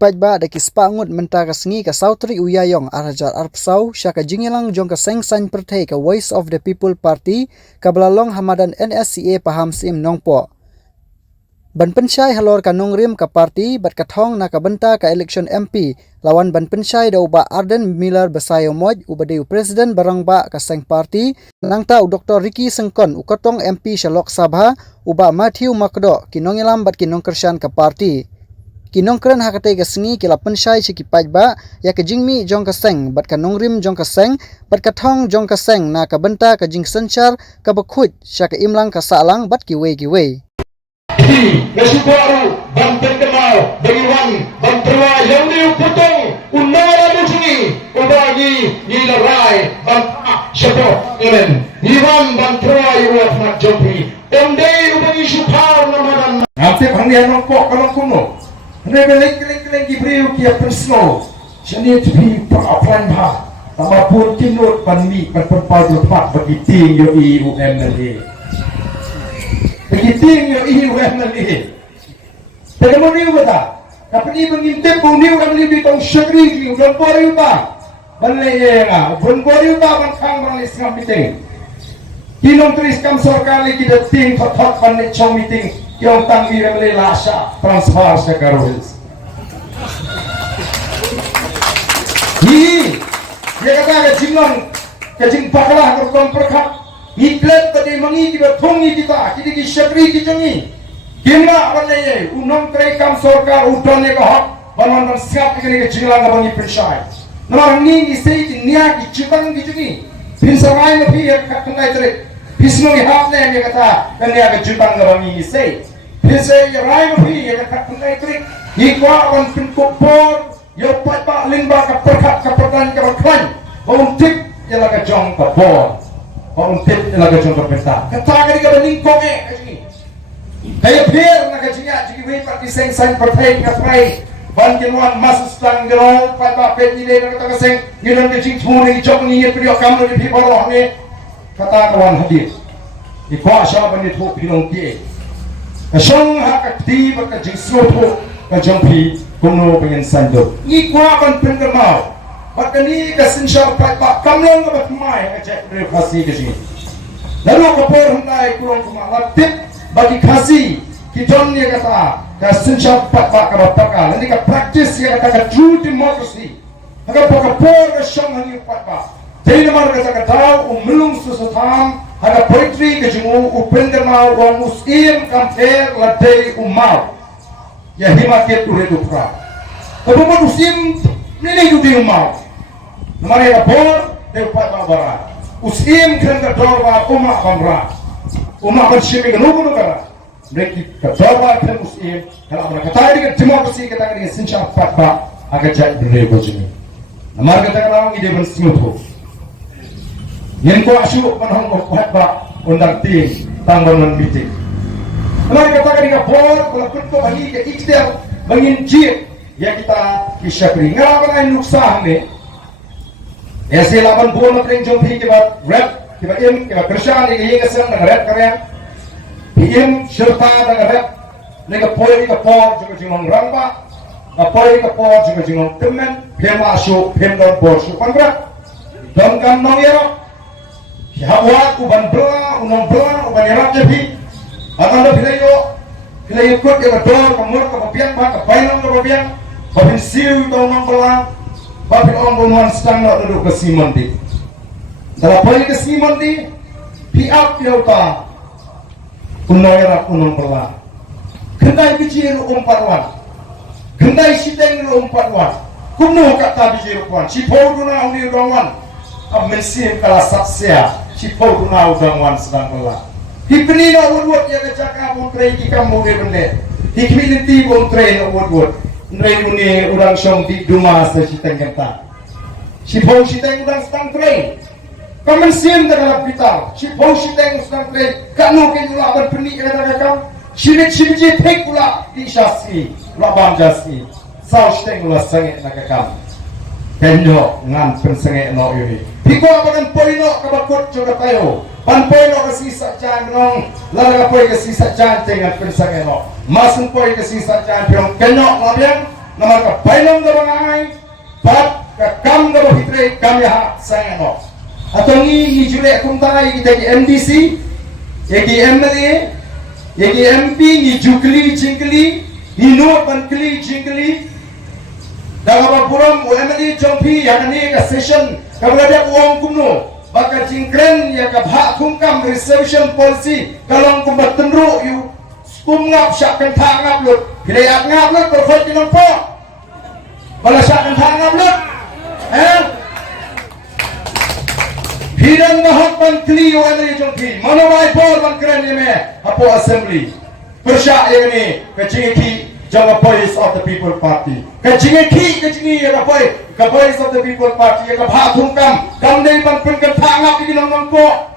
paj ba da kispangut menta ka sengi ka sautri uyayong arajar arpsau syaka jingilang jong ka sengsan perthei ka Voice of the People Party ka belalong hamadan NSCA paham sim nongpo. Ban pensyai halor ka nongrim ka parti bat kathong na kabenta ka election MP lawan ban pensyai da uba Arden Miller Basayo Moj ubadeu presiden barangba ka seng parti nangta Dr. Ricky Sengkon ukotong MP Shalok Sabha uba Matthew Makdo kinongilam bat kinong kersyan ka parti. Kinongkran hakate ka sengi kila pensyai chiki pajba ya ka jingmi jong ka seng bat ka nongrim jong ka seng bat ka thong jong ka seng na ka benta ka jing senchar ka bakhut sya ka imlang ka salang bat ki wei Nasubaru Banten Kemal Beriwan Banterwa yang diuputong Unara Musni Ubagi Nilarai Bantak Syabok Ilen Iwan Banterwa Iwat Mat Jopi Ondei Ubagi Syukhar Namadan Nanti panggilan nongkok kalau kuno Ini belik-belik Gibriu kia persno Sini tepi Aplan Bah Tambah pun tinut Panmi Panpempal Lepak Bagi ting Yo IUM nanti Begitu yang ini bukan nanti. Bagaimana ini kata? Tapi ini mengintip bumi bukan lebih tong syakri ni bukan bori uta. Balai ya, bukan bori uta bangkang balai senam meeting. Kinong tulis kam sorkali kita ting thot balai chong meeting yang tanggi balai lasa transfer sekarang. Ini dia kata kejing paklah berkom perkat. Iklat tadi mangi kita thongi kita kini ki syakri ki jangi kima balai unong trekam sorkar udone ka hak banan siap kini ki jinglang abangi pensyai namar ni sei ki nia ki chutang ki jangi pinsamai no pi kat tungai tere pisno ki hap ne me kata kania ki chutang abangi sei pisai rai no pi kat tungai tere ikwa ban pin kopor yo pat ba lingba ka perkat ka perdan ka klan untuk yala ka jong ka bor untuk laga contoh pesta. Kata kali kita ningkong kali. Kaya biar nak kajinya jadi wei parti seng sang partai ngapai. Ban kenwan masuk stang gerol pada pet ni nak kata seng ngiran kecing semua ni jok ni periok kamu di piboroh ni. Kata kawan hadir. Ikwa syah bani tu pinong tie. Kasong hak aktif kajing slopo kajampi kuno pengen sandok. Ikwa ban pengermau. Pakani kasin syar pak kamlong ke batmai ngecek privasi ke sini. Lalu kapor hentai kurang kumalatip bagi kasih kiton dia kata kasin syar pak ke batpaka. Nanti ka praktis dia kata true democracy. Maka kapor ke syang hangi pak. Jadi nama kata kata melung susutam ada poetry ke jumu upender mau wa muslim kamper ladai umau. Ya himaket uredu pra. Tapi muslim ini juga umau. Namanya kapor depan babara. Usim kerana dorwa umat bamra. Umat bersih dengan negara. Mereka dorwa kerana usim. Kalau mereka kata dengan demokrasi kita dengan sincap patba agak jauh berbeda begini. Namanya kita kalau ide bersih itu. Yang kau asyuk menanggung patba undang tim tanggungan meeting. Namanya kata dengan kapor kalau kita bagi ke ikhtiar bangin jib ya kita bisa beri. Ngalaman nuksah ni. Esi 80 matring jumpi kibat rap kibat im kibat kerjaan ni kesan dengan rap karya im serta dengan rap nega poi ka por juga jingong ramba poi ka por juga jingong temen pema asu pendon bor su kontra don kam nong yero hawa uban bela unong bela uban yarak jepi atanda bilayo kut ya dor kamur ka papian ba ka painong ka papian papin siu dong nong bela Bapak Ombudsman sedang nak duduk ke Simonti. Dalam poin ke Simonti, piap yauta unoyara unong perla. Kendai biji lu umparwan, kendai siteng lu umparwan. Kuno kata biji rupuan, si pauduna uni udangwan. Amensim kala saksia, si pauduna udangwan sedang perla. Hipni na udwot ya kecaka buntrei kikamu de bende. Hikmi nanti buntrei na udwot. Nrei uni urang syong di duma sa siteng kenta. Si pau siteng urang sedang train. Kamen sim dalam pitar. Si pau siteng sedang train. Kanu ke jula berpenik kata kakam. Sirit sirji pek pula di syasi. Labam jasi. Sau siteng ula sengit na kakam. Kenyo ngan pensengit no yuri. Piko apakan poino kabakut juga tayo. Pan poino kasisa chan nong. Lalaga poi kasisa chan tengan pensengit no. Masung poi kasisa chan piong kenyo labiang. Nama ka bailong ka bangai, bat ka kam ka hitre kam ya sayang no. Atau ni jule kumtai kita di MDC, yaki MLA, yaki MP ni jukli jingkli, ni nur bankli jingkli. Dalam buram UMLA jompi yang ni ka session kaberada uang kumno, baka jingkren ya ka hak kumkam reservation policy kalau kumbat tenru you kumngap syakan thangap lut, pilih ngap lut berfot di nompo, balas syakan thangap lut, Hidang mahak bankli UMLA jompi, manawai bor bankren ni me, apo assembly, persyak yang ni kecingki Jangan voice of the people party. Kecingnya ya kapai, voice of the people party. Ya kapha thungkam, kam dei ban pun kan thangap di nong ko.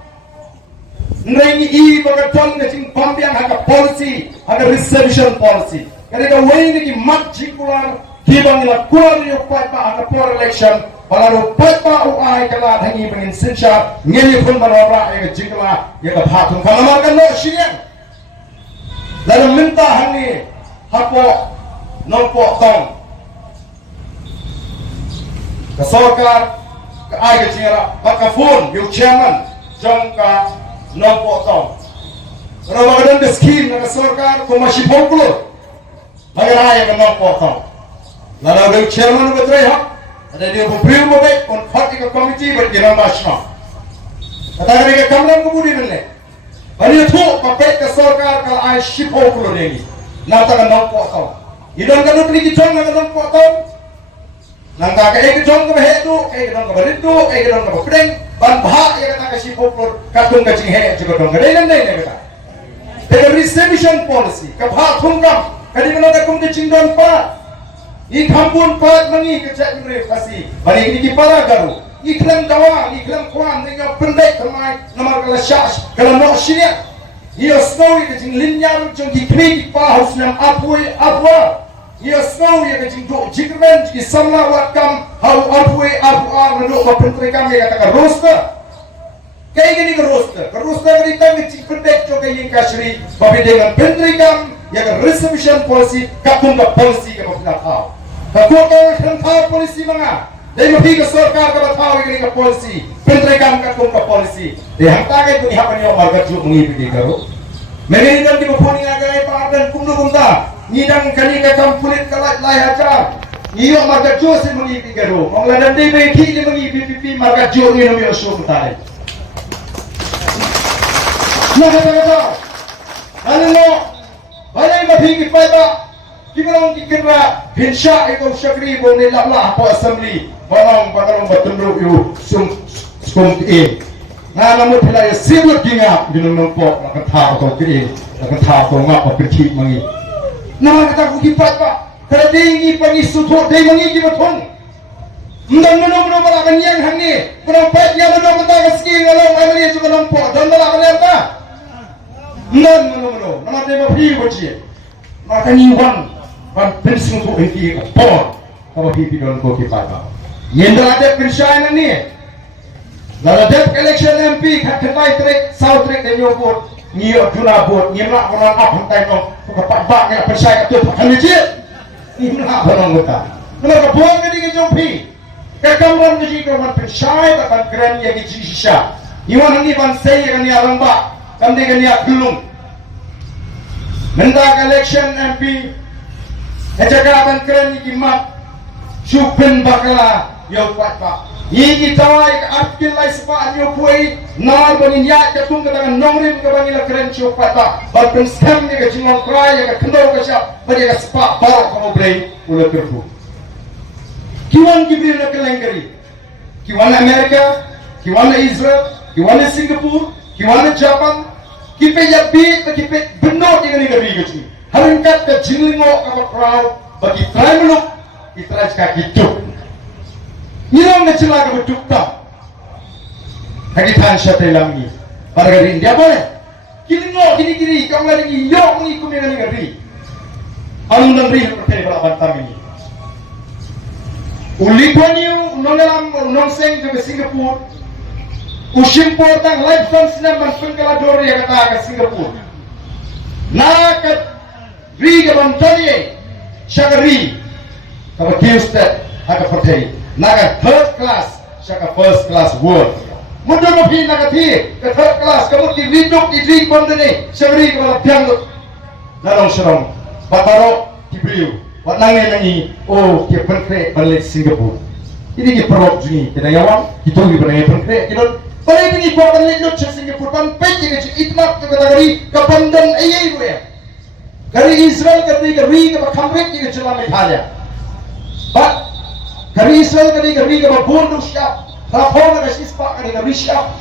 Nrengi I bagaton kecing pampiang haka policy, haka reservation policy. Kali ka way ni mat jikulan, kibang ila kular yo pai pa haka for election. Palaru pai pa uai kala thangi bangin sinsha, ngeli pun banora ya jikla, ya kapha thungkam namarkan no sinyang. Lalu minta hani hapo nompo tong ka sarkar ka ai ka chingra baka phone yu chairman jongka nompo tong ro magadan de scheme na sarkar ko mashi popular magara ya ka nompo tong lala yu chairman betre ha ada dia beriu mo be on party ka committee but dia national kata ke kamran ko budi nle bani thu papet ka sarkar ka ai shi popular ni Nata nong potong, idon kan nukli kicong nong potong, nangka ke kicong ke behetu, ke kicong ke beritu, ke kicong ke berdeng, ban bahak ya kata kasih populor, katung kacing he, juga dong kedai dan dai kata. Dengan reservation policy, kabah thungkam, kadi mana tak kum kacing don pa, I kampun pa mangi kecak mure kasih, balik ini kipara garu, iklan kawan, iklan kawan, dengan pendek kemai, nomor kalau syas, kalau nak syirik. Ia snowy kecing linyar jeng dikrik pa haus nam apwe apwa. Ia snowy kecing dok jikren di samla wakam hau apwe apwa menuk bapentri kami katakan roster. Kayak gini ke roster kita kecing pendek coba yang kasri. Tapi dengan pentri kam ya ke reservation policy kapung ke policy ke bapina tahu. Kakua kan tahu polisi mana? Dari mapi ke sarkar ke tahu ini ke polisi. Pentri kam kapung ke polisi. Dia hantar ke tu ni apa ni orang kerja mengikuti kau. Mengingat di bawah ni agai padan kumdu kumda. Nidang kali ke kampulit kalat lai hajar. Iyo marga jo se mengikuti kau. Orang lain dia beki dia mengikuti marga jo ni nama Yosua betai. Nah kata. Lalu lo, balai mapi kita ba. Kita orang dikira hinsya itu syakri boleh laplah apa assembly. Barang bertunduk you sum in. Nah, namun bila ia sibuk gingap di nong pok, nak tahu kau kiri, nak tahu kau ngapa berkit mangi. Nah, kata aku kipat pak, kalau tinggi pagi suatu dia mangi kita thong. Mendang menung balakan yang hangi, penampet yang menung kita keski kalau kami juga nong pok, dan balakan yang apa? Mendang menung, nama dia mapi bocil. Maka niwan, pensiun tu ini kapor, kalau pipi don kau kipat pak. Yang ada pensiunan ni. Lalu dep election MP katai trek South trek dan nyobot ngiyo juna bot ngimla orang apa hantai no kepak bak ngak persai tu pakai lecet ngimla orang kita nama kebuang ni dengan jompi kekamran jadi kawan persai takkan keren ya gizi sisa iwan ni ban sei kan ya lembak kan dia kan ya gelung mendak election MP ejaga ban keren ni kimat syupen bakala yo pak Ini tawai ke akil lai sepak anyo puai nar bangin ya jatung ketangan nongrim ke bangin la keren ciok pata balpen scam ni ke jingong krai ya ke kendor ke siap bagi ke sepak barok kamu bray ulah kerbu kiwan gibril la kelengkeri kiwan Amerika kiwan Israel kiwan Singapura kiwan Japan kipe ya bi kipe benor dengan negeri ke haringkat ke jinglingo ke crowd bagi try meluk itra kaki tuk Nirang na sila ka bedukta. Kagitan siya tayo ni. Para garin dia boleh. Kilingo kini kau lagi yok ni kumi ngani gari. Anu nang ri pertay balaban kami. Uli ko niyo nongalam nongseng ke Singapore. Usim portang life funds na masuk kala dori ya kata ke Singapore. Na ka ri ke bantani syagari. kaba Houston haka partai naga third class saka first class world mudah mapi naga thi ke third class kamu di riduk di drink bondene sabri kaba tiang narong serong bataro tibriu wat nangi oh ke penkre balik Singapura ini ki perok juni kedayawan itu ki benai penkre kidon balik ni ko balik lut Singapura ban pej ke itmat ke kadari kapandan ayai gue dari Israel ke ri ke kamrek ke celama Italia but dari Israel ke ri ke bondu siap rapor ke sispa ke ri siap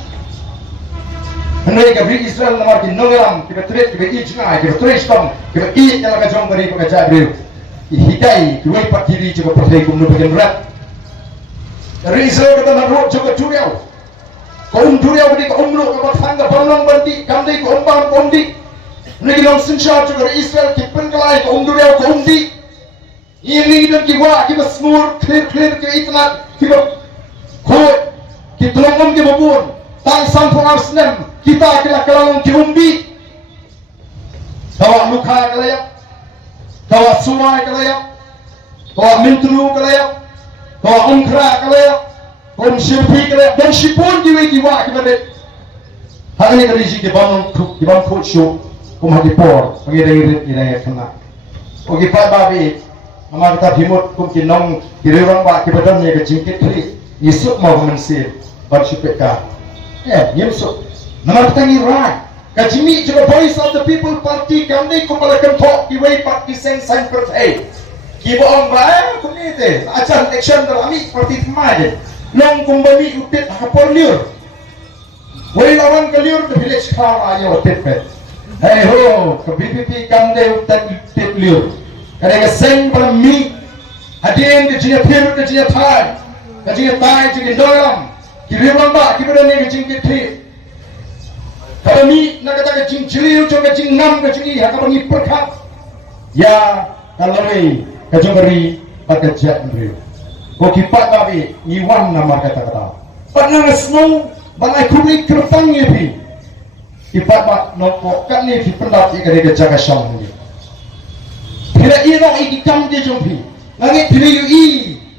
hendak ke Israel namar di nogelam ke tret ke ijna ke trestom ke i ke jong dari ke jabril hidai dua partiri juga partai kumno bagian berat dari Israel kata naruh juga curiau kaum curiau di kaum lu kaum tangga bangang bandi kandai kaum bang kaum di negeri orang sensyar juga dari Israel kipen kelai kaum curiau kaum di ini dan kiwa kiba smur clear ke itnat kiba kod kitolongom kiba bun tang sampung arsnem kita kila kelalong kiumbi tawa luka kelayak tawa sumai kalayak, tawa mintru kalayak, tawa ongkra kalayak, tawa sirpi kalayak, dan sipun diwa kibadet. Hari ini kali sih kibang coach show, kumah dipor, pengiring irai kena. Oke pak babi, nama kita himut kum kinong direwang pak kibadan ya kejingkit tri, Yusuf mau mensir, bersipeka. Yusuf, nama kita ngirai. Kajimi juga voice of the people party kami kumala kentok kiwai parti sen san pertai kiba on ba kumite acan election kami parti kemaje nong kumbami utit hapor liur wai lawan kaliur the village kha ayo utit pet hey ho ke BPP kamde utit liur kare ke sen par mi hadien ke jiya phir ke jiya thai ke jiya tai ke doram kiwai ba kiba ne ke jingkit thi kami nak kata kecing ciliu, kecing nam, kecing iya, kami perkat. Ya, kalau ni kecing beri pada jet beri. Kau kipat kami, iwan nama kata-kata. Pernah snow, balai kulit kerpang ni pi. Kipat mak nopok kan ni pendat ikan dia jaga syam ni. Tidak ino ikam dia jumpi. Langit video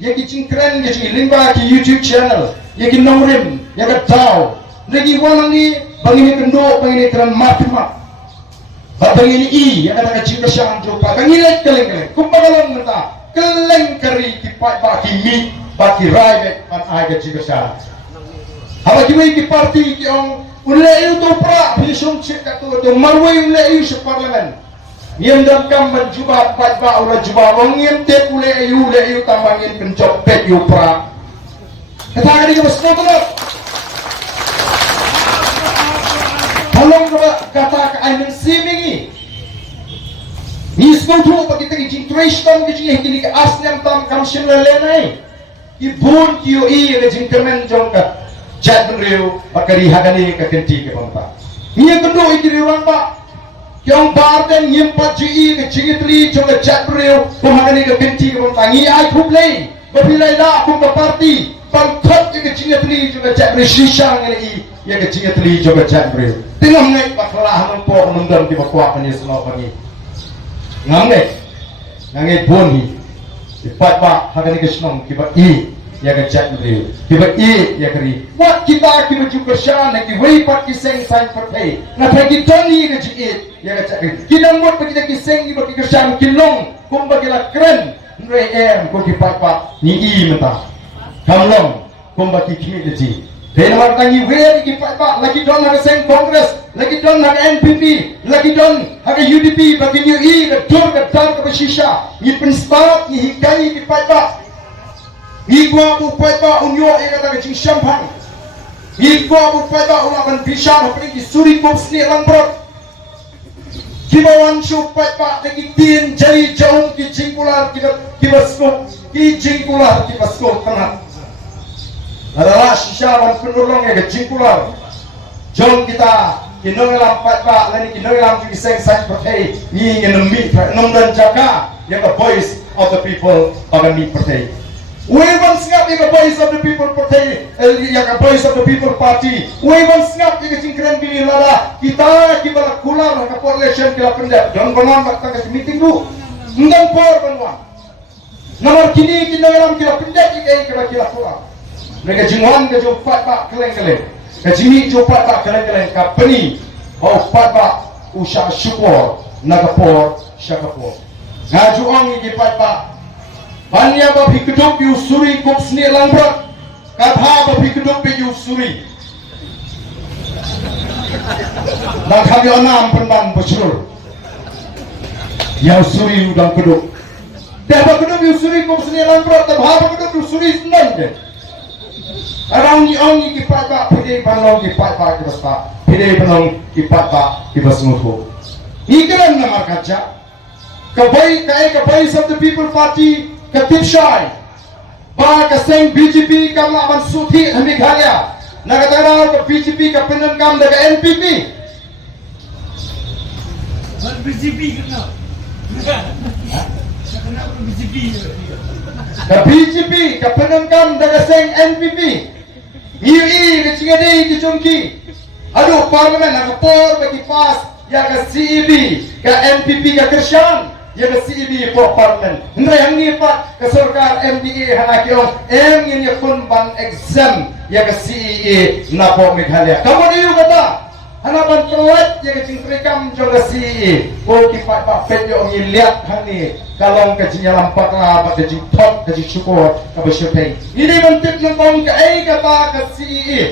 yang kecing keren, kecing limba ke YouTube channel, yang kinorim, yang ketau. Lagi orang ni bangini kendok, bangini keren mati-mat. Bangini yang ada kecil kesyang jumpa. Bangini keleng-keleng. Kumpagalang minta. Keleng keri kipat baki mi, baki rai ban ai kecil kesyang. Apa kiwai ki parti ki ong ulai itu pra bisung cek tu marwai ulai se parlemen. Ngiem dan kam menjuba bat-bat ula juba ngiem tek ulai tambangin pencop pet yu pra. Kata kali ke betul. Tolong kata ke Aiman Simingi. Ni semua bagi kita jing Tristan ke jing ini ke asliam tam kam simlele nai. Ibun kiyo ke jing kemen jong ka jat benriu bakari hagani ke kenti ke bangpa. Ni kedua iki riwan pak. Yang barden nyimpat ji ke jing itli jong ka jat benriu hagani ke kenti ke bangpa. Ni ai kuplei. Bapilai la kum ke parti. Bangkot ke jing itli jong ka jat benriu shisang ni ya ke jing itli jong ka jat benriu. Tengah ngai baklah nampak nundam di bakwa pani semua pani. Ngangai boni. Ipat pak hagani ke senong kiba ya ke chat beliau. Kiba ya keri. Wat kita kiba juga syana ki wei pat kiseng sain pertai. Ngapa kita ni ke jit ya ke chat. Kita mot kita kiseng kiba ki syam kilong kum bagila keren. Ndre ko kipat pak ni menta. Kamlong kum bagi kimi leji. Dengar tangi wei kipat pak lagi don ada seng kongres, lagi don ada NPP, lagi don ada UDP bagi new ke dor ke dar ke shisha. Ni penstart ni hikai kipat pak. Ni gua bu pak unyo yang kata kecing champagne. Ni gua bu pak ulakan pisang apa ni suri box ni langbrot. Kibawan su pak lagi tin jari jauh ki jingkular kiba skop ki jingkular kiba skop tenang. Adalah sisa dan penolong yang kecingkular. Jom kita kinongelam pak lani kinongelam juga seng partai ni ngembi dan jaga yang the voice of the people pada mi partai. Wewan sengap yang the voice of the people partai yang the voice of the people party. Wewan sengap yang kecingkeren pilih lala kita kibala kular ke coalition kila pendek. Jangan bangun bakta ke meeting bu. Ndang por banwan. Nomor kini kita dalam kira pendek kita kira tua. Mereka jingwan ke jom pat pak keleng-keleng. Ke jingi jom pat pak keleng-keleng. Ka peni bau pat pak usah syukur nagapor syakapor. Ngaju ong iki pat pak. Banya babi keduk yu suri kup seni langbrak. Kadha babi keduk yu suri. Dan kami onam pendan bercelur. Yang suri udang keduk. Dah keduk yu suri kup seni langbrak. Kadha keduk yu suri senang je. Arang ni ong ipat pak pide panong ipat pak kibas pak pide panong ipat pak kibas ngufu. Ikaran nama kaca. Kabai of the People Party katipshai. Ba kaseng BJP kamla aman suthi Meghalaya. Nagatara ke BJP ka penengkam daga NPP. BJP kenapa? Kenapa BJP? Ka BJP ka penengkam daga seng NPP. Iri ke cingadi ke jongki. Aduh parlimen nakapor bagi pas ya ke CEB ke NPP ke Krishan ya ke CEB for parlimen. Hendra yang ni pak ke sarkar MDA hanakiong yang pun ban exam ya ke CEA napo Meghalaya. Kamu dia kata hanapan pelat ya ke cingkrikam jong ke CEA. Oh kipat pak pet yo ngiliat hani kalong ke jinya lampak lah pak ke jing top ke jing syukur ke bersyuting. Ini bentuk nongkong ke kata ke CEA.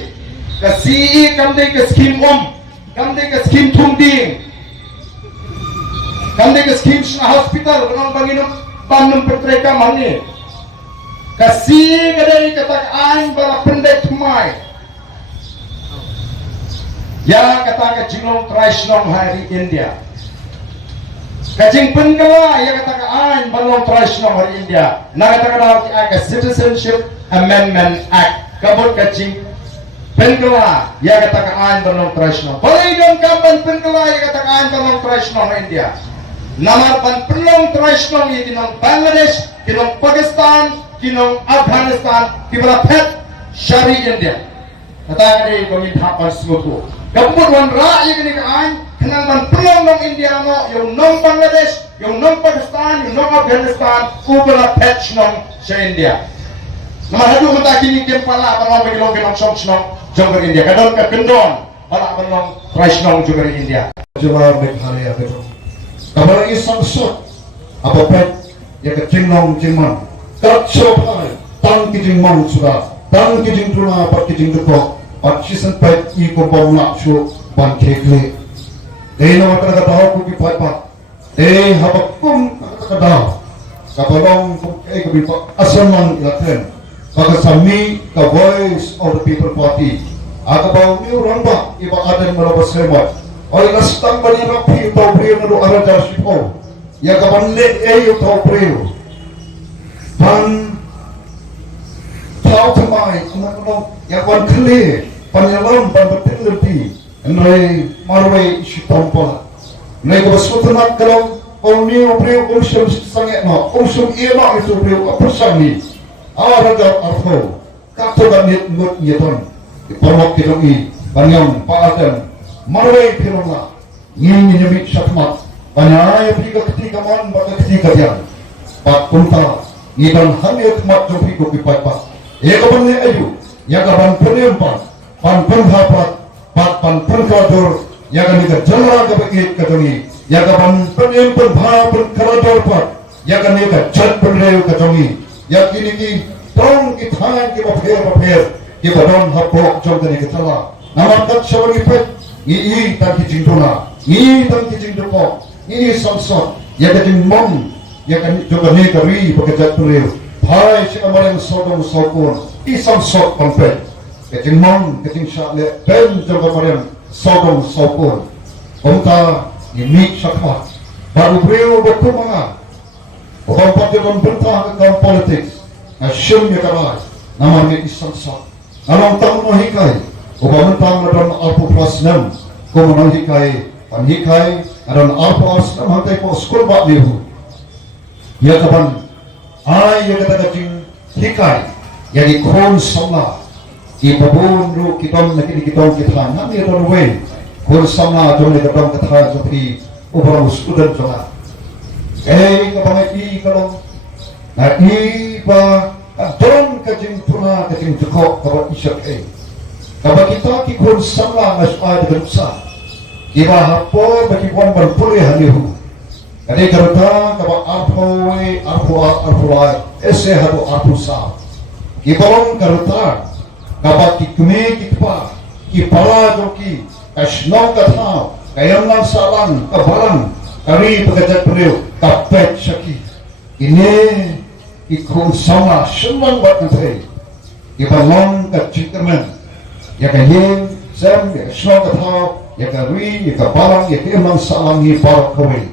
Ke CEA kamde ke skim kamde ke skim tungding. Kamde ke skim shna hospital benong banginum bandum pertrekam hani. Ke CEA kadai kata ain bala pendek tumai. Ya kata ke jinglong traishnong hari India. Kajing penggala ya kata ke ain balong traishnong hari India. Na kata ke dalam ke Citizenship Amendment Act. Kabut kajing penggala ya kata ke ain balong traishnong. Balai dong kapan penggala ya kata ke ain balong traishnong hari India. Nama pan pelong traishnong ya kinong Bangladesh, kinong Pakistan, kinong Afghanistan, kibra pet syari India. Kata ke kami thapan semutu. Kabut wan ra ya kini ke ain kenal man pelong nong India no, yung nong Bangladesh, yung nong Pakistan, yung nong Afghanistan, kubala pet nong sa India. Nama hadu mata kini kempala panong bagilong kinong song nong jong India. Kadon ka kendon pala panong traishnong jong India. Jumlah Meghalaya betul. Kabar isang sot apa pet ya ke jinglong jingman. Tak sopai tang kijing mang sudah, tang kijing tuna pat kijing dukok, pat sisen pet I ko bang nak su ban kekle. Nama kata tahu ku ki pat pat. Habak kum kata tahu. Kabalong ku kebipak asaman ilaten. Bagi sami ka Voice of the People Party. Aga bau ni orang ba iba aden merabas hemat. Oleh nastang bani rapi tau brio nado arajar sipo. Ya kaban le tau brio. Pan tau temai anak ya kaban kle panyalam pan betul lebih. Nai marwai sitompa. Nai kabasutanat kalau Only brio unsum sangat no, unsum ina itu brio persani. Arajar arho. Kato ganit ngut nyeton. Pormok kidoi banyam paatan marwai pirona. Ini nyemik syakmat. Banyak yang ketika man bagi ketika dia. Pak kunta iban hamil mat jopi ko pipat. Ia kapan le ayu. Ya kapan penempan. Pan penhapat. Pan penkadur. Ya kan kita jala kebekit katoni. Ya kapan penempan bhapan karador pat. Ya kan kita chat penreu katoni. Ya kini ki tong ki thangan ki bapher. Kita don hapok jom dari ketala. Nama kat syawal ipet. Ini tak kijing tuna. Ini tak kijing dukok. Ini samsot. Ya kajing mom. Ya kan juga ni kari bekerja tulir. Hai si amareng sodong sokun. I samsot konfet. Kajing mom. Kajing syakle. Ben juga amareng sodong sokun. Omta ini syakmat. Baru beliau betul mana. Orang partai bentang dalam politik. Nasyum ya karai. Namanya i samsot. Alam tamu hikai. Orang tang dalam alpu plus 6. Kau hikai. Panhikai. Aron alpu plus 6. Hantai po skor bak lehu. Ya kapan. Ay ya kata kacing hikai. Jadi kon sama. Ibabun ru kitong nakini kitong kitang. Nami ya tanwe. Kon sama jom ni kitong kitang. Seperti orang student sama. Kapangai i kalong. Na iba don kajing puna kajing dekok kabat isyak kabat kita kikun sama ngasua dengan usah iba hapo bagi puan berpulih halihu kade karta kabat arpuai ese hadu arpusa kibalong karta kabat kikme kikpa kipala joki kasnau kathau kayamnan salang kabalang kari pegajat beliau kapet syaki ini ikut sama senang buat nanti ibalong kecikaman ya kayin sem ya senang kathau ya kari ya kabalang ya kayamnan salang ni barak kawin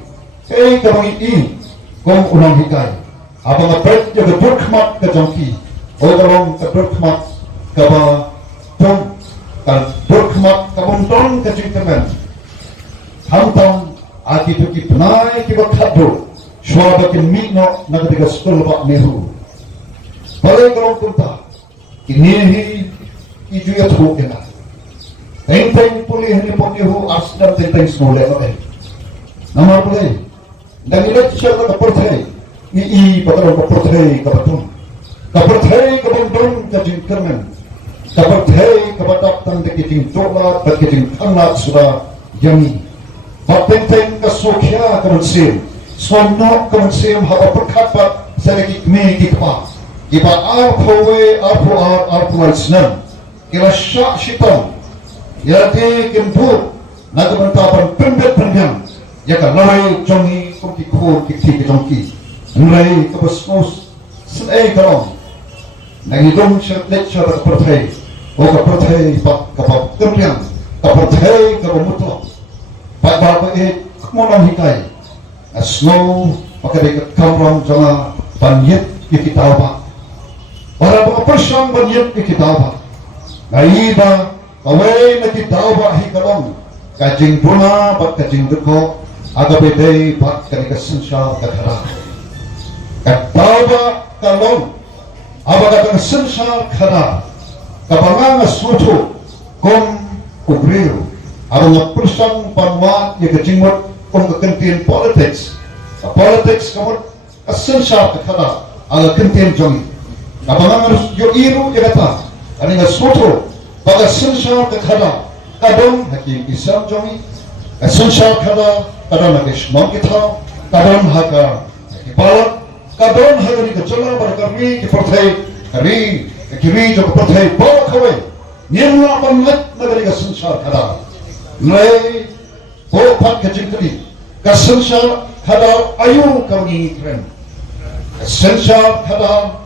kami ini kong unang hikay abang apret ya keberkhmat kejongki orang keberkhmat kaba tong keberkhmat kabunton kecikaman hamtam aki tuki penai kibat khadro Suara mikno nagadiga sekolah Pak Nehru. Balai kalau kunta ini iju ya tuh kena. Tentang pulih ni Pak Nehru asdam tentang semula lagi. Nama pulih. Dan ini siapa kepercayai. Ini patron kepercayai kebetul. Kepercayai kebetul kajing kermen. Kepercayai kebadak tentang kajing coba kajing anak sudah jami. Tentang kesukia kemensim. Sonok konsem haba perkapat selagi kami kikpa iba arpu isnan kira syak syaitan yati kempur naga mentapan pendet penjang yaka lai jongi kumki kur kikti kejongki nrai kebesmus senai kalong nangidong syartlet syarat kepertai kepertai kapap penjang kepertai kebemutlak pak bapak kemonong hikai Asno maka dekat kamram jangan banyet kita apa. Para pengapersang banyet kita apa. Naiba kawai na kita apa hikalong kajing puna bat kajing deko aga bedai bat kani kesensya kakara. Katawa kalong aba katang sensya kara kabangang asmutu kong ugril aba ngapersang panwa ya kajingmot kung kekentiin politics kamu asensya kakada aga kentiin jongi kabangan harus yo iru jagata ani nga soto baga asensya kakada kadon hakim isam jongi asensya kakada kadon hakish non kita kadon haka kipala kadon hagani kacala barkami kiporthai kiri jo kiporthai bawa kawai nyemla bangat nagari asensya kakada nai Bopat kejengkeli, kesensya kadal ayu kami keren, kesensya kadal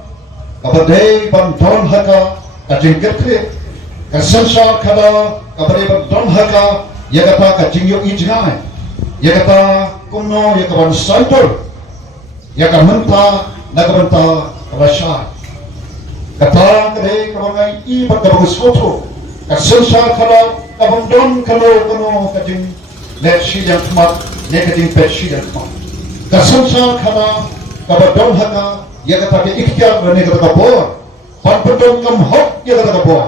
kabadai bantuan haka kejengkeli, kesensya kadal kabadai bantuan haka ya kata kejengyo ijnai, ya kata kuno ya kawan santur, ya kamenta nagabenta rasai, kata kadai kawangai ibat kabagus foto, kesensya kadal kabandon kano kejeng net sidang kemat negatif pet sidang kemat kasensya kana kabadon haka ya kata be ikhtiar dan kata kabor pan pedon kam hok ya kata kabor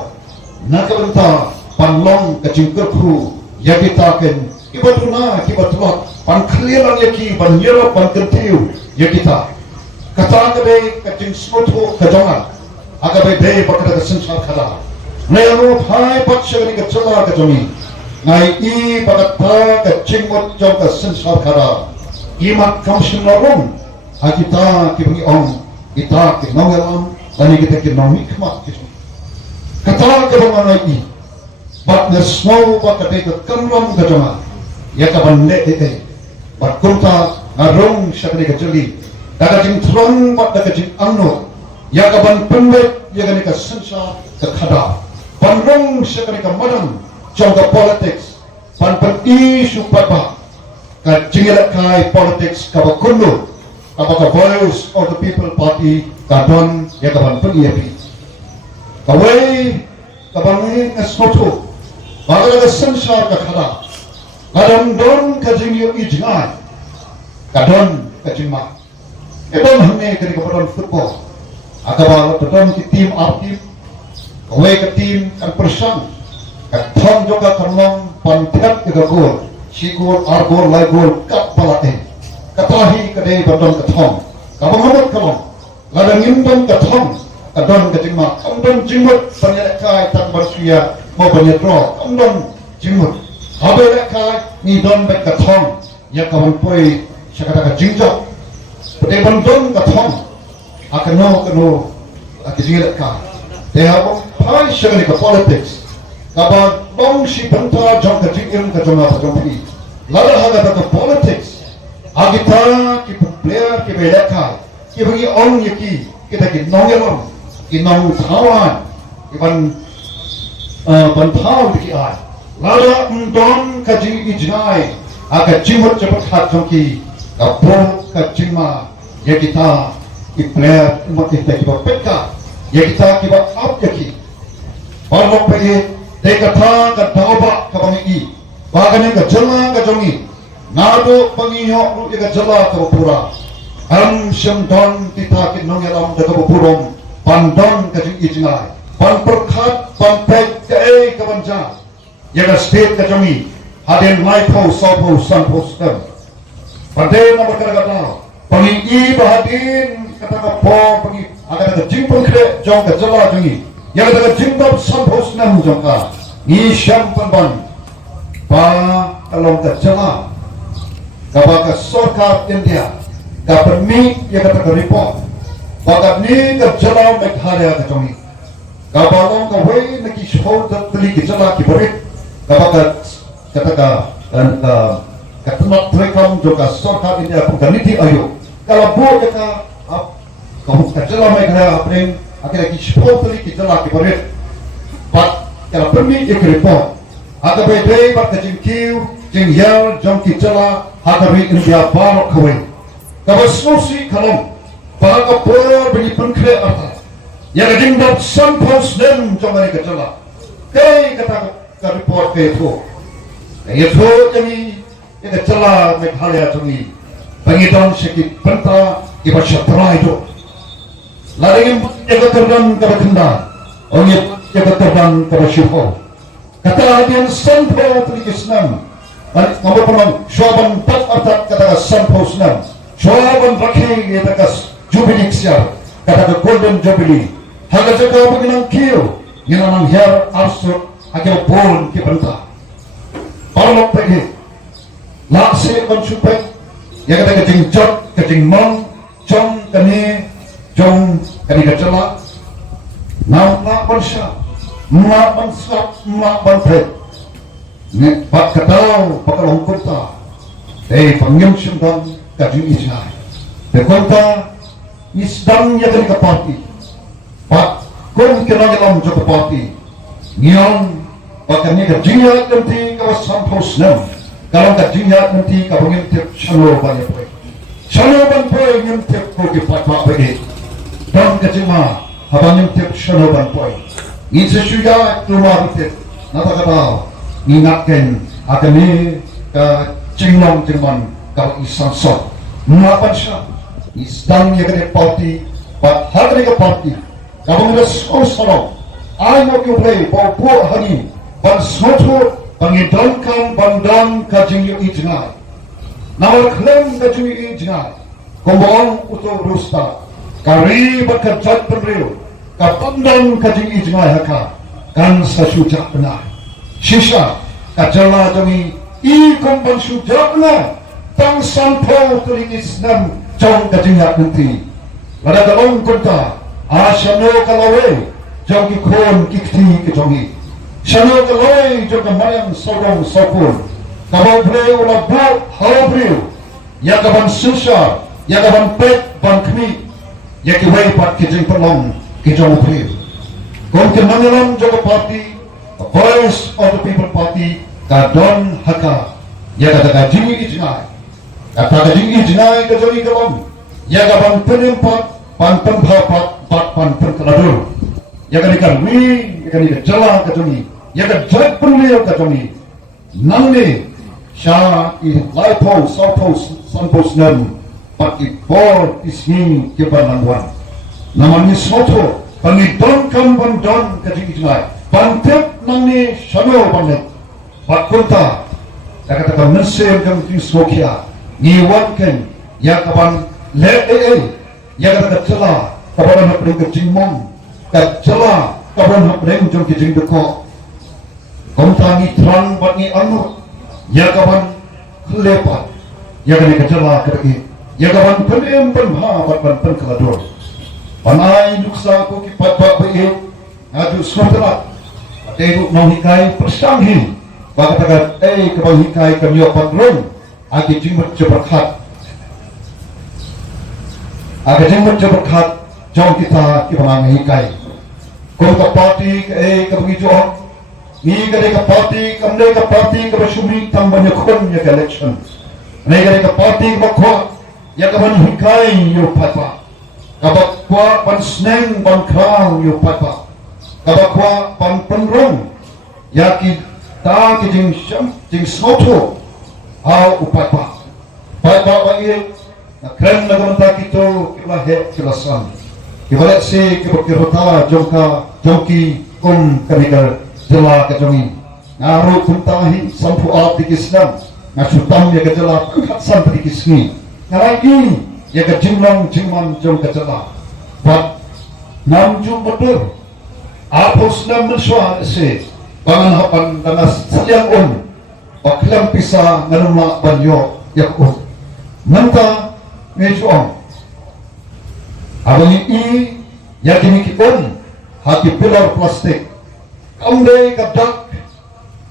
nakabenta panlong kecingkerku ya kita ken ibatuna kibatulak pan khlilan ya ki pan yero pan kentiu ya kita kata be kecing smoto kajongan aga be dei pakada kasensya kana nelo phai pat segani kecela kajongi ngai i bagata kecingmot jong kesensar kara imat kamsin larung kita kibungi ong kita kinongelam dan kita kinomi kemat kata kedongan ngai i bat nesmo bat kate kamlam kajonga ya kaban le bat kunta ngarung syakni keceli daga jing throng bat daga jing anno ya kaban pembet ya gani kesensar kekada panrong syakni kamadam jangka politics pan isu papa ka jingelak kai politics ka bakundu ka voice of the people party ka don ya ka ban PEP kawai ka bangi ngasmoto baga ka sensar ka khada kadam don ka jingyo ijnai ka don ka jingma ebon hamne ka don football akaba don ki team team kawai ka team kan persang kathong joka karnong panthap ke gol sigol argol lai gol kap palate katahi kade badon kathong kabangamot kalong ladang imbang katong kadon kajingma amdon jimut penyelekai tak bersuya mau penyetro amdon jimut habelekai ni don bek katong ya kawan poi syakata kajingjok pete bandon katong akano akijelekai they have pai syakani ka politics kaba bong si banta jong kajingim kajoma pajompi lada haga ka politics agita ki player ki belekai ki bagi ong yaki kita ki nongelong ki nong tawan ki ban thau ki ai lada don ka ji ijnai aga jimut cepat hat jongki ka bo ka jima ya kita ki player umat kita ki bapeka ya kita ki ba up yaki balok pagi de ka tha ka daba ka bangi bagane ka jala ka jongi nado bangi yo ka jala ka pura am syam don kita ki nong yalam ka purong pandon ka jing ijnai pan perkhat pan pek ka ka banja ya ka state ka jongi haden mai pho so pho san pho stem pade na berkata pangi i bahadin kata ka pho pangi aga ka jing pon kre jong ka jala jongi ya ka jing dop san pho stem jong ka ni syam pan ban pa kalong ka jala ka ba ka sarkar India ka permit ya kata ka report bagat ni ka jala Meghalaya ka jongi ka balong ka way na ki show da tali ki jala ki berit ka bagat kata ka temat rekam juga sarkar India pun ka niti ayo kalau bo ka jala Meghalaya apning akhirnya ki show tali ki jala ki berit but kalau permit ya ki report aga bede bat ka jing kiu jing yal jong ki jala hagari India barok kawai ka basnosi kalong baga por bini penkre arta ya gajing dap sampos nem jomari kacala kai kata ka report ke itu ya itu jadi ya kacala Meghalaya tungi pangidon sikit penta iba syatra itu laring ya keterdan ka kenda onye ya keterdan ka syuho kata hadian sampo tulikisnam ngomong pernah syaban tak arta kata sampo snam syaban rakhi ya takas Jubilee siya, kata ka Golden Jubilee. Haga jaga baginang kiyo, ginanang her arsot, agil born ki banta. Parlok pegi, lakse konsupek, ya kata kajing jot, kajing mong, jong kani kajala, nam ban siya, ban slap, ban pek. Pak kataw, pakalong kunta, pangyam siyang kajing isay. Pekunta, isdam ya ka party pak kon kena dalam joko party ngion pakanya ka jinya nanti ka sampos nam kalau ka jinya nanti ka bangin tip chalo ban poy ngim tip ko ki patwa bagi dan ka jima habangin tip chalo ban poy ni sesuya rumah tip nata kata ngingatken akani ka jinglong jingman ka isan sot ngapan siya isdam ya kene party but hagre ka party kabang res osaro ay mo kyo play po hani ban soto pangidon kam bandam kajing yu ijnai nawal klem kajing yu ijnai kumbong uto rusta kari bakajat penriu ka bandam kajing ijnai haka kan sa sujak benar shisha kajala jami i kumbang sujak benar tang sampo tuligis nam jong kajingat nanti pada kalong kunta asyano kalawe jong ki kon kikti ki jongi syano kalawe jong kamayang sogong sokun kabaw breu la bu hau breu ya kaban susha ya kaban pet ban kmi ya ki wei pat ki jing pelong ki jong breu kon ki mangalam jong party the voice of the people party kadon haka ya kata kajingi ijnai kata kajing ijnai ka joni kalong ya kaban penempat pan pembapat pan penkeladur ya kan ikan wi ya kan ikan jala ka joni ya kan jat penleo ka joni nangne sha I laipo sopo sanpos nam pat I por ismi kebananwan namanya soto pangidon kam bandon kajing ijnai pantep nangne shano banget pat kunta ya kata mensem jam ti sokia ngiwanken ya kapan le ya kata jala kabaran hak ring kejing mong kat jela kabaran hak ring jong kejing deko komtani terang bani anu ya kaban lepat ya kene kejela kedeki ya kaban penem penha bat pen kelador panai nuksa ko ki patba be aju smotela tebu mau hikai persanghi bagatagat kebang hikai kamyo pangrong agi jimut jeberkat agi jimut jeberkat jom kita kibang hikai kota parti kabagi jom ni gade ka parti kamne ka parti ka basumi tam banyakon ya election ne gade ka parti bakwa ya kaban hikai yo patwa kabak kwa pan sneng ban krang yo patwa kabakwa pan penrong yaki ta ki jing soto au upatwa patwa bagi kren lagamta kito kila he kilasan kibalik se kibakirota jongki kanikar jela kejongi ngaru kuntahi sampu alti kisnam ngasutam ya kejela angkat sampai kisni ngaragi ya kejimlang jingman jong kejela bat namju betul apos nam menswa se bangan hapan danas seliang baklam pisa nganuma banyo yakun nanta mejuang abang ini yakini kikon hati pilar plastik kamdai kadak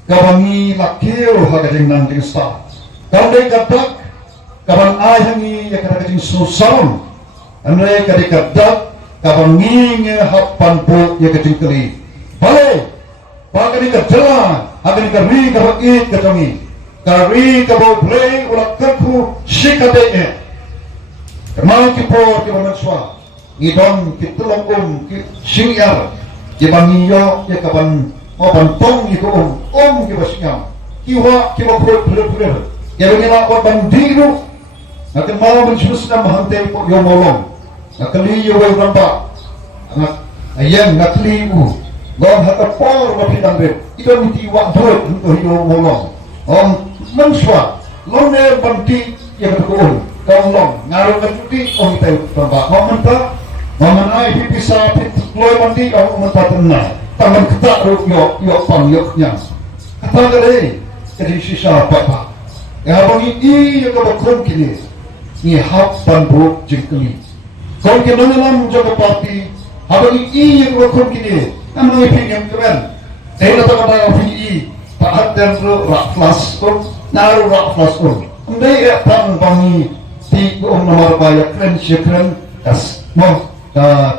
kabangi lakil hakajing nang jing sta kamdai kadak kaban ayangi ya kadakajing susam kamdai kadak kabangi nge hapan po ya kajing keli bale bagani kajela hagani kari kabagi kajangi kari kabau play ulak kerku shikade kemau kipor kibanswa ngidon kitulong singyar kibangi yo ya kaban oban tong iko kibasinyam kiwa pulur ya bengina oban diru nakan mau mensusna mahante po yo molong nakali yo way ramba anak ayang nakli gom hakapor mapitang be ito miti wa doi untuk yo molong menswa lone banti ya betul long ngaruh ketuti tayo ramba Maman ay pipisa loy mandi ang umatatan taman kita yo pangyoknya kata gale jadi sisa papa ya bang ini ya kabakon kini ni hapan bu jengkeli kau kena dalam jaga parti habang ini ya kabakon kini namun ipin keren saya datang pada ini taat dan rak flas naru rak flas ndai ya tan bangi ti nomor bayar keren das mau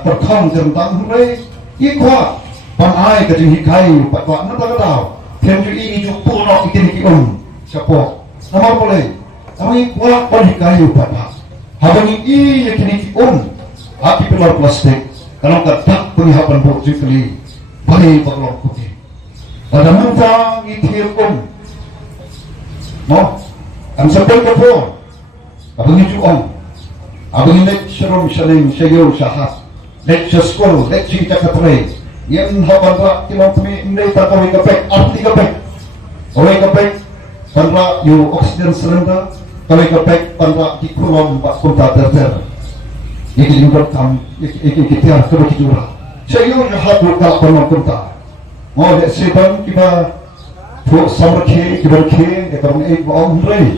pertang tentang mulai ikwa panai kajing hikai patwa nata katau tenju ini jupu no ikin siapa nama boleh kami ikwa pan hikai patwa habang ini yakin api pilar plastik kalau katak penghapan bok jikli bagi baklok putih pada mentang itir no ang sampai kapo habang itu abang ini serum saling sayo sahat lek seskool lek cinta katray yan haban ra kilong pumi hindi tatawi kapek arti kapek away kapek panra yu oxygen cylinder kaway kapek panra kikulong kunta terter ikilingkot kam ikitiar kabakidura sayo yahat lukal panong kunta mo lek sipan kiba pu samrakhe kibarkhe ekarong ek baong ray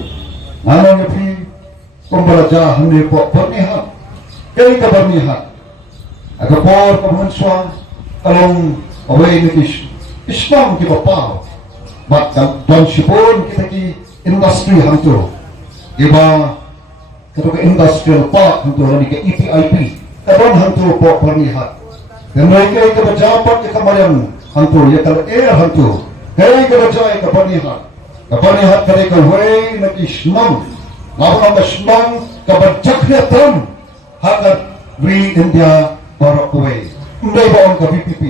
nanong yapi pembelajar hendak buat bernihat, kali kebernihat. Agar por kemunswa kalong away ni Islam kita pau, mat dan sipun kita ki industri hantu, iba ketua industrial park hantu lagi ke EPIP, kadon hantu buat bernihat. Dan mereka ke pejabat ke kemarin hantu, ya kalau air hantu, kali keberjaya ke bernihat kali ke way ni Islam. Lawan Islam keberjaknya Trump hakat beri India barak away. Ndai baon ke PPP,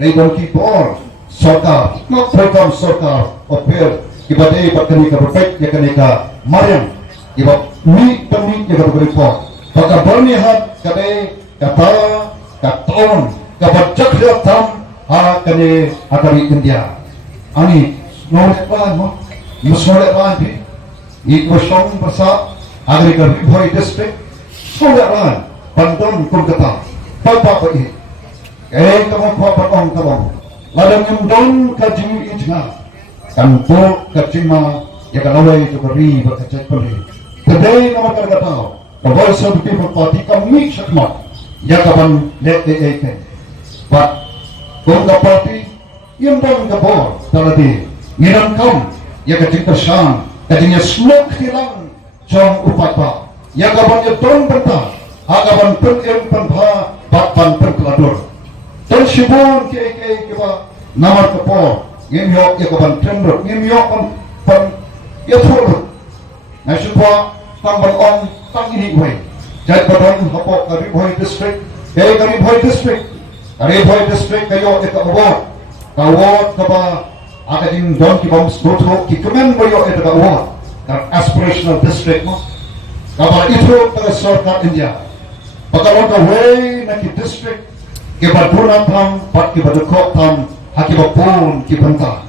ndai baon kipor sorkar, mak program sorkar opir ibadai bakani ke perfect ya kani ke Mariam, ibad mi pemi ya ke beripot. Baka bernihat kadai kata katon keberjaknya Trump hakani akari India. Ani nolak bahan mo, musolak bahan bi. Ikosong bersa agriculture district sudah lah Banten Kolkata papa ini kamu kuat ong kamu ladang yang don kajing ijna kan po kajima ya kalawai to kari bakacak puli today nama kata the voice of the people party kami sakmat ya kapan let the but kung ka party yung don ka bor taladi ngiram kam ya kajing tersan kajing smoke hilang trong upat pa ya kapan ya don benta agaban pen penpa batpan penkeladur dan sibun ke ba namar kepo ngim yok ya kaban trendro ngim yok pan ya thul na sibwa tambal on tang ini way jat badon hapo kari boy district kari boy district kayo eta award ka ba akading don ki bom skotho ki kemen boyo eta award kan aspirational district mo ka itu pada sarkar India pagkalong ka way na ki district kibadunan tam pat kibadukok tam hakibapun kibanta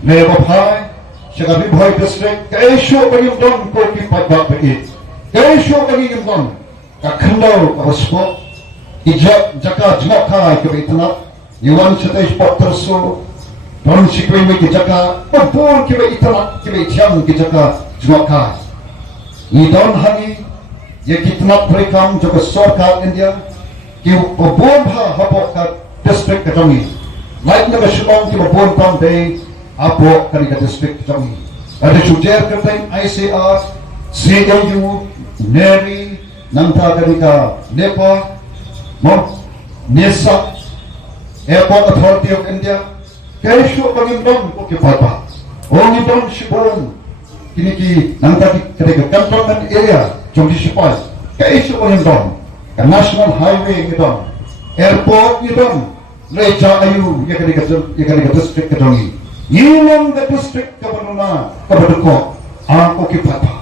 nebabhay siya boy district kaisyo kanyang don ko kipadbak bait kaisyo kanyang don kakandaw kawaspok ijak jaka jmakay kibaitana iwan siya tayo spot terso don sikway may kijaka pagpun kibaitana kibaitiyang kijaka jmakay idon hani ये कितना परिकाम जो सरकार इंडिया कि बबोन भा हबो का डिस्ट्रिक्ट कटोंगी लाइक न शिलोंग की बबोन काम दे आपो करी का डिस्ट्रिक्ट कटोंगी अरे सुजेर करते हैं ICR CAU नेरी नंता करी का नेपाल मो NASA airport authority of India cashew कमिंदों को के पापा ओंगिदों शिबोन किनी की नंता की करी का कंट्रोलमेंट area Jomdi Sipai, kaisu ko yung don, ka national highway yung don, airport yung don, Reja Ayu, yung kaniga district ka dongi. Yun the district ka banuna, kabaduko, ang okipata.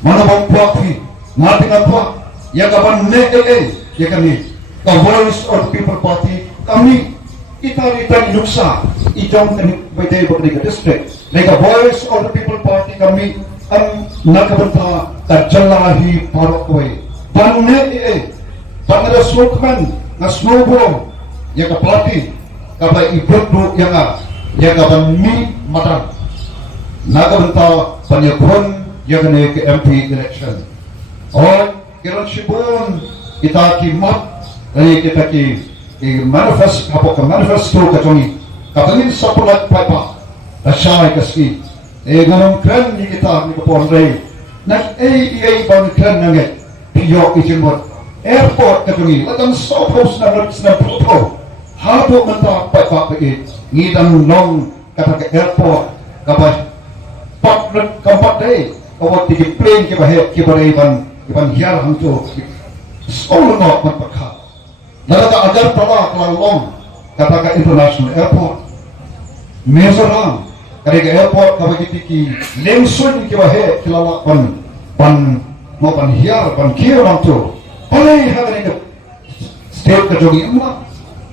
Manabang puwaki, nating atwa, yung kaban ne yung kani, the voice of the people party, kami, italitang inuksa, itong kaniga kaniga district, like the voice of the people party, kami, ang nakabanta terjalahi parokwe banne bangada slokman na snowball yang kapati kaba ibutdu yang kaban mi matang nakabanta panyakon yang ne ke MP election or kiran sibun kita kimat kita ki manifest kapok manifesto katongi kapangin sapulat papa asyai kaski ganong kren ni kita ni kapon rey nak bang kren nanget piyo isimot airport katungi atang sopos na propo hapo manta pagpapagit ngidang nong kata airport kapag kampat day kawag tiki plane kibaray iban hiyar hangto solo no magpagka nalaga agar pala kalalong kata international airport Mizoram karega airport kabagi ki lengsun ki wahe kilala pan hiar pan kio mantu palai hagani state ka jogi umma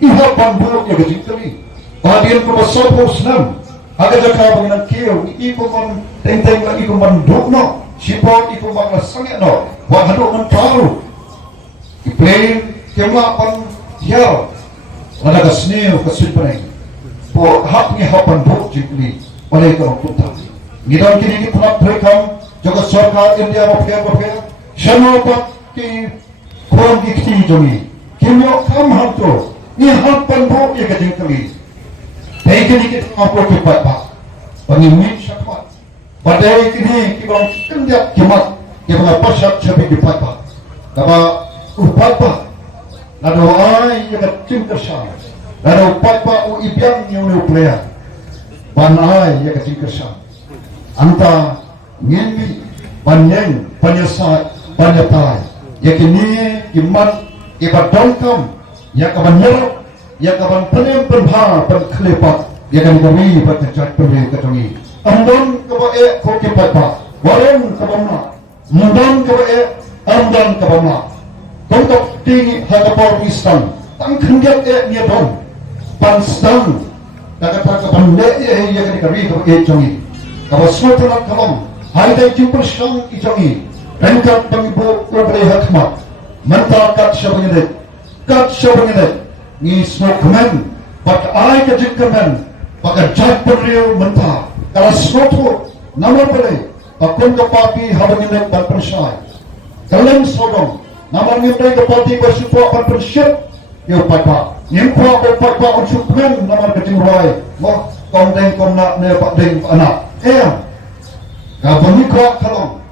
iha pan bu ya gajing kali padian ko sopo snam aga jaka bangan kio iko man teng la iko man dukno sipo iko man sange no wa hadu man taru i plane kema pan hiar ada ka sneo ka sulpanai po hakni hapan bu jikli oleh kerana putar. Nidam kini kita berekam juga sarkar India berpikir semua ki kurang kiti jami. Kimyo kam hantu ni hampan bo ya kajing kali. Tapi kini kita apa cepat pak. Pengimit syakmat. Badai kini kita kendak kimat yang berpasak seperti cepat pak. Kapa upat pak. Lalu ay yang kajing kersang. Lalu upat pak uibiang yang nuklear. Banai ya kecil kesan, anta ngeni banyak penyesat banyatai, ya kini kimat ibat dongkam, ya kaban nyerap, ya kaban penem penha penklepat, ya kan kami berkejat penem ketongi. Amdan kebae kau kipat pak, warung kabama, amdan kebae amdan kabama. Kontok tinggi hagapor wistan, tang kendak nyedon, panstang. Kata-kata pandai yang dikari ke jongi, kalau suatu kalom, hai dah jumpa sang jongi, rengkat pengibu berbeli hikmat, mentakkat sebenarnya, kat syawangin ni smoke kemen pak ai ke jik kemen pak jat penriu mentah kalau smoke nama pele akun ke parti habangin ban pensai kalian sodong nama ngitai ke parti bersupport ban pensyip yo pak nyimpa pak unsur kemen nama kecing rai wah kong deng kong nak ne pak deng anak kapani krak kalong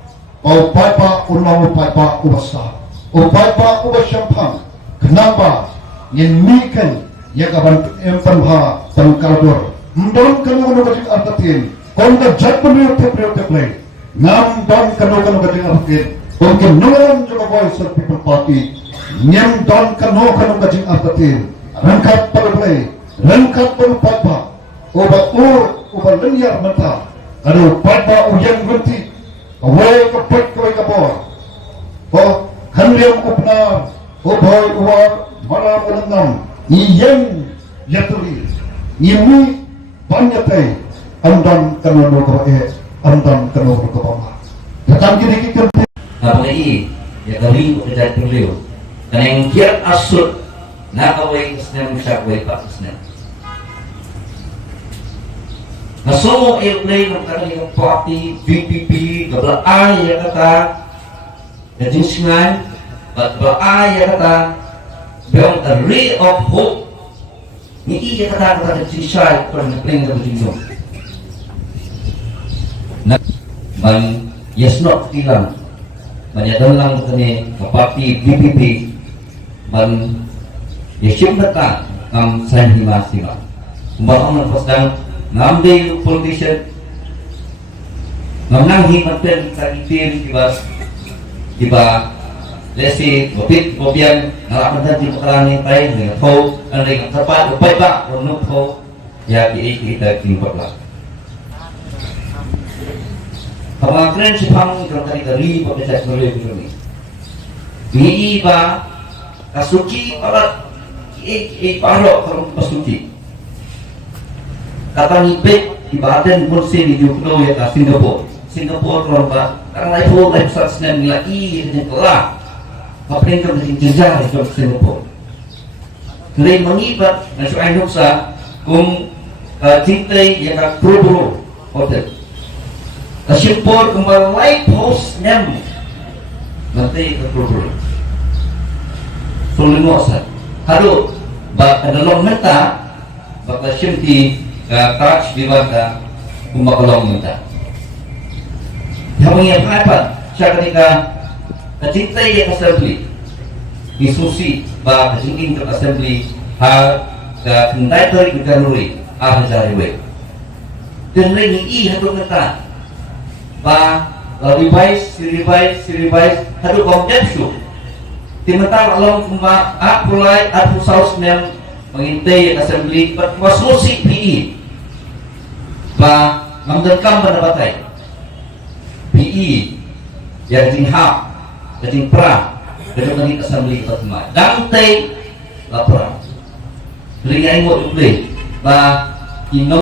au pak unang pak ubasa pak ubasyamphang kenapa yang mikan ya kaban empanha tangkaldur ndon kanu kanu artatin konda jat penyu teple nam don kanu artatin konda nongan juga voice of people party nyam don kanu artatin rangkat parplay rangkat papa oba linear mata adu papa uyan gunti away kapet koy kapor kanliam upna boy uwar malam ulanam iyeng yaturi yemi banyatai andam kanono ko andam kanono ko pama datang kini kita apalagi ya kali udah perlu dan yang kiat asut nak away kesnya musyaway pak kesnya nasomo airplane ng kanilang party VPP gabla ay ya kata Kajing singan, but beraya kata, beyond a ray of hope. Ni iya kata kajing syai kurang nepling ke kajing nak, man yes not tilang, banyak dalang kene kapati BPP, man yesim kata kam sain himasima. Kumbang pasang ngambil politician, ngamnang himaten kagitir kibas. Diba lesi bopit bobian ngalaman di pekarani tay dengan tho ang tepat upay ba runok tho ya kita timpot lah kapag kren si pang ikang kari pagkita kulit kami ni iba kasuki para paro karong pasuki kata nipit ibadan kursi di Jukno ya ka Singapore kalau karena itu life style nila ini kelah kapten ka ng jejar sa Singapore kaya mangibat na siya ay nuksa kung tintay yung pro hotel Singapore kung malay post niyam nanti ka pro sulimosan halo baka dalong menta baka siyempre touch di baka kumakalong menta yang apa siya ketika kacintay yung assembly isusi ba kacingin ka assembly ha ka tinday to rin kanuri ang jariwe dan rin hatong nata ba revise hado conception timatang along kuma apulay at pusaus niyang mangintay yung assembly but masusi PE ba mamdagkam ba nabatay PE yang jinghap, yang pra, dan yang assembly kita semua. Dangtai lapor. Ringai mau dibeli, bah ino